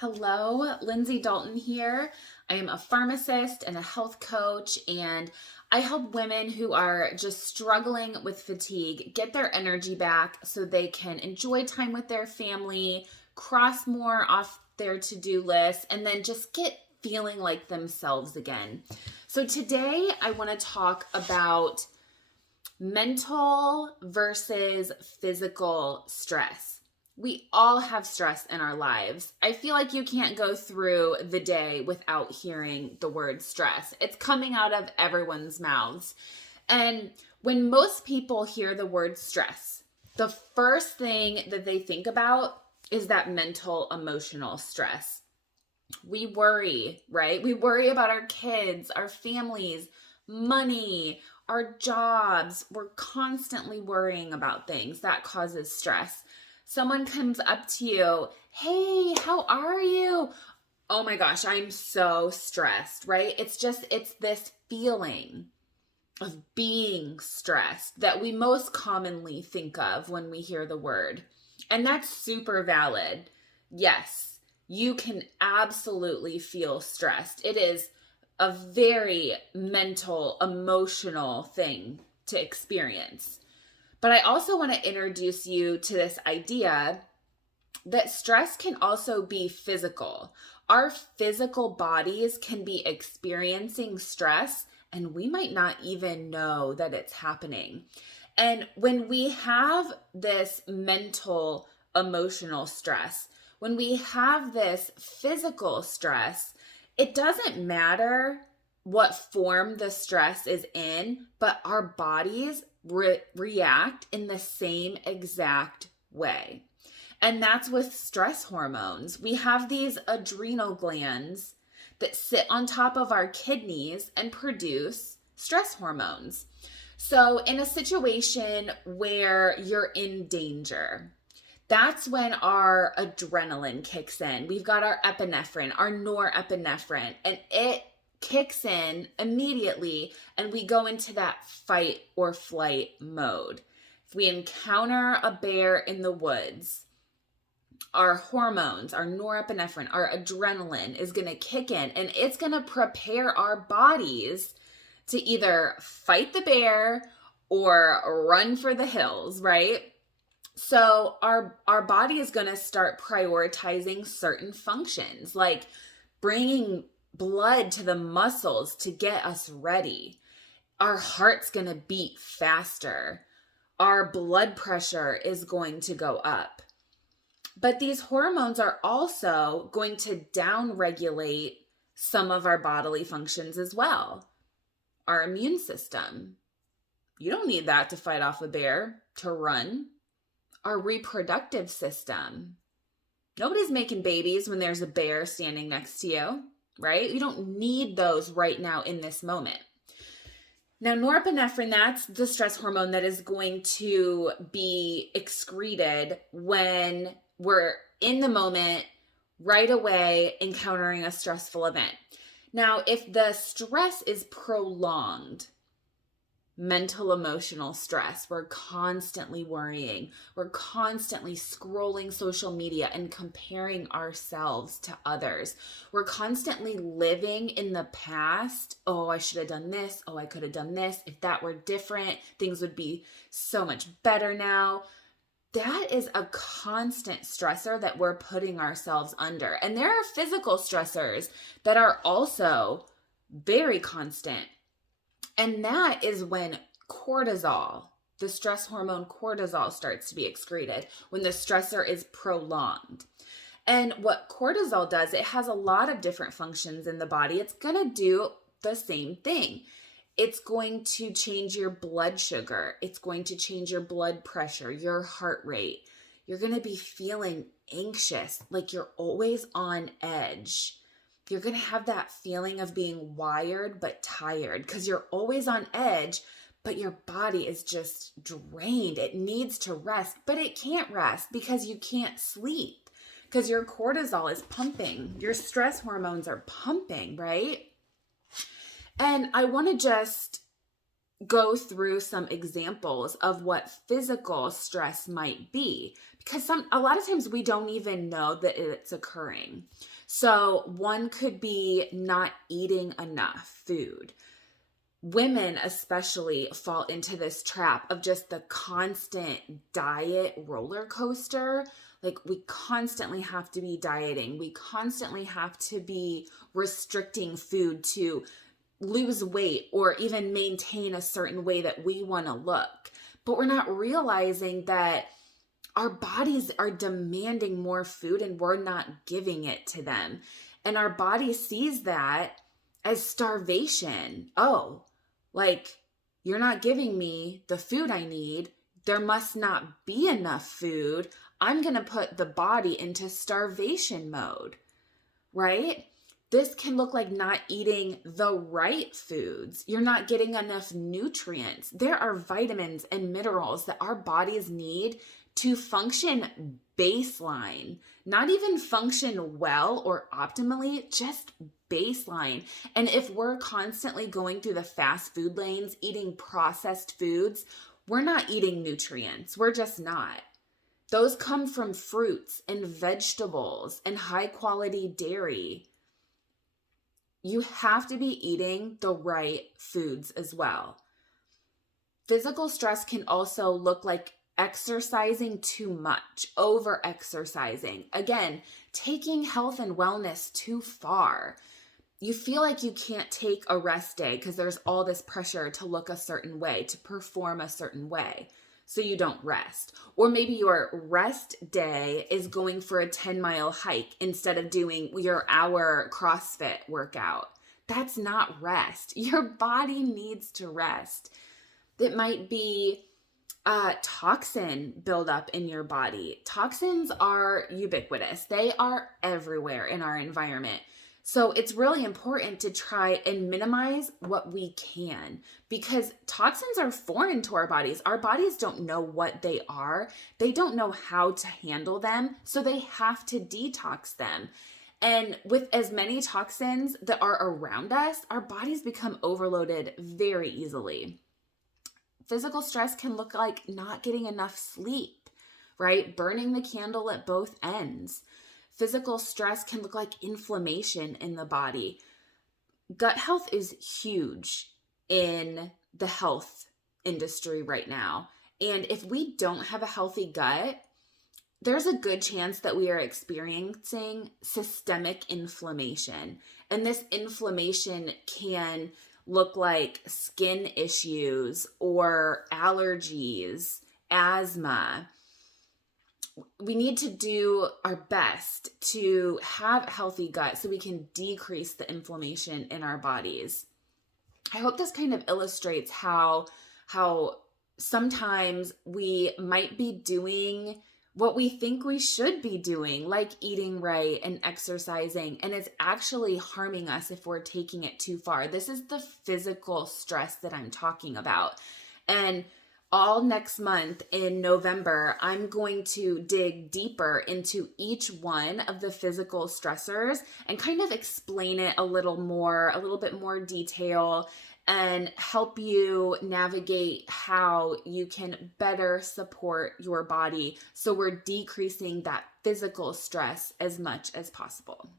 Hello, Lindsay Dalton here. I am a pharmacist and a health coach, and I help women who are just struggling with fatigue get their energy back so they can enjoy time with their family, cross more off their to do list, and then just get feeling like themselves again. So, today I want to talk about mental versus physical stress. We all have stress in our lives. I feel like you can't go through the day without hearing the word stress. It's coming out of everyone's mouths. And when most people hear the word stress, the first thing that they think about is that mental, emotional stress. We worry, right? We worry about our kids, our families, money, our jobs. We're constantly worrying about things that causes stress. Someone comes up to you, hey, how are you? Oh my gosh, I'm so stressed, right? It's this feeling of being stressed that we most commonly think of when we hear the word. And that's super valid. Yes, you can absolutely feel stressed. It is a very mental, emotional thing to experience. But I also want to introduce you to this idea that stress can also be physical. Our physical bodies can be experiencing stress, and we might not even know that it's happening. And when we have this mental, emotional stress, when we have this physical stress, it doesn't matter what form the stress is in, but our bodies react in the same exact way. And that's with stress hormones. We have these adrenal glands that sit on top of our kidneys and produce stress hormones. So, in a situation where you're in danger, that's when our adrenaline kicks in. We've got our epinephrine, our norepinephrine, and it kicks in immediately, and we go into that fight or flight mode. If we encounter a bear in the woods, our hormones, our norepinephrine, our adrenaline is going to kick in, and it's going to prepare our bodies to either fight the bear or run for the hills, right? So our body is going to start prioritizing certain functions, like bringing blood to the muscles to get us ready. Our heart's going to beat faster. Our blood pressure is going to go up. But these hormones are also going to downregulate some of our bodily functions as well. Our immune system. You don't need that to fight off a bear, to run. Our reproductive system. Nobody's making babies when there's a bear standing next to you, right? You don't need those right now in this moment. Now, norepinephrine, that's the stress hormone that is going to be excreted when we're in the moment, right away, encountering a stressful event. Now, if the stress is prolonged, mental, emotional stress, we're constantly worrying, we're constantly scrolling social media and comparing ourselves to others, we're constantly living in the past. Oh, I should have done this. Oh, I could have done this. If that were different, things would be so much better now. That is a constant stressor that we're putting ourselves under. And there are physical stressors that are also very constant. And that is when cortisol, the stress hormone cortisol, starts to be excreted, when the stressor is prolonged. And what cortisol does, it has a lot of different functions in the body. It's going to do the same thing. It's going to change your blood sugar. It's going to change your blood pressure, your heart rate. You're going to be feeling anxious, like you're always on edge. You're going to have that feeling of being wired but tired because you're always on edge, but your body is just drained. It needs to rest, but it can't rest because you can't sleep because your cortisol is pumping. Your stress hormones are pumping, right? And I want to just go through some examples of what physical stress might be, because a lot of times we don't even know that it's occurring. So one could be not eating enough food. Women especially fall into this trap of just the constant diet roller coaster. Like, we constantly have to be dieting. We constantly have to be restricting food to lose weight or even maintain a certain way that we want to look. But we're not realizing that our bodies are demanding more food and we're not giving it to them. And our body sees that as starvation. Oh, like, you're not giving me the food I need. There must not be enough food. I'm going to put the body into starvation mode, right? This can look like not eating the right foods. You're not getting enough nutrients. There are vitamins and minerals that our bodies need to function baseline, not even function well or optimally, just baseline. And if we're constantly going through the fast food lanes, eating processed foods, we're not eating nutrients. We're just not. Those come from fruits and vegetables and high quality dairy. You have to be eating the right foods as well. Physical stress can also look like exercising too much, over exercising. Again, taking health and wellness too far. You feel like you can't take a rest day because there's all this pressure to look a certain way, to perform a certain way. So you don't rest. Or maybe your rest day is going for a 10-mile hike instead of doing your hour CrossFit workout. That's not rest. Your body needs to rest. It might be toxin buildup in your body. Toxins are ubiquitous. They are everywhere in our environment. So it's really important to try and minimize what we can, because toxins are foreign to our bodies. Our bodies don't know what they are. They don't know how to handle them. So they have to detox them. And with as many toxins that are around us, our bodies become overloaded very easily. Physical stress can look like not getting enough sleep, right? Burning the candle at both ends. Physical stress can look like inflammation in the body. Gut health is huge in the health industry right now. And if we don't have a healthy gut, there's a good chance that we are experiencing systemic inflammation. And this inflammation can look like skin issues or allergies, asthma. We need to do our best to have a healthy gut so we can decrease the inflammation in our bodies. I hope this kind of illustrates how sometimes we might be doing what we think we should be doing, like eating right and exercising, and it's actually harming us if we're taking it too far. This is the physical stress that I'm talking about. And all next month in November, I'm going to dig deeper into each one of the physical stressors and kind of explain it a little bit more detail, and help you navigate how you can better support your body so we're decreasing that physical stress as much as possible.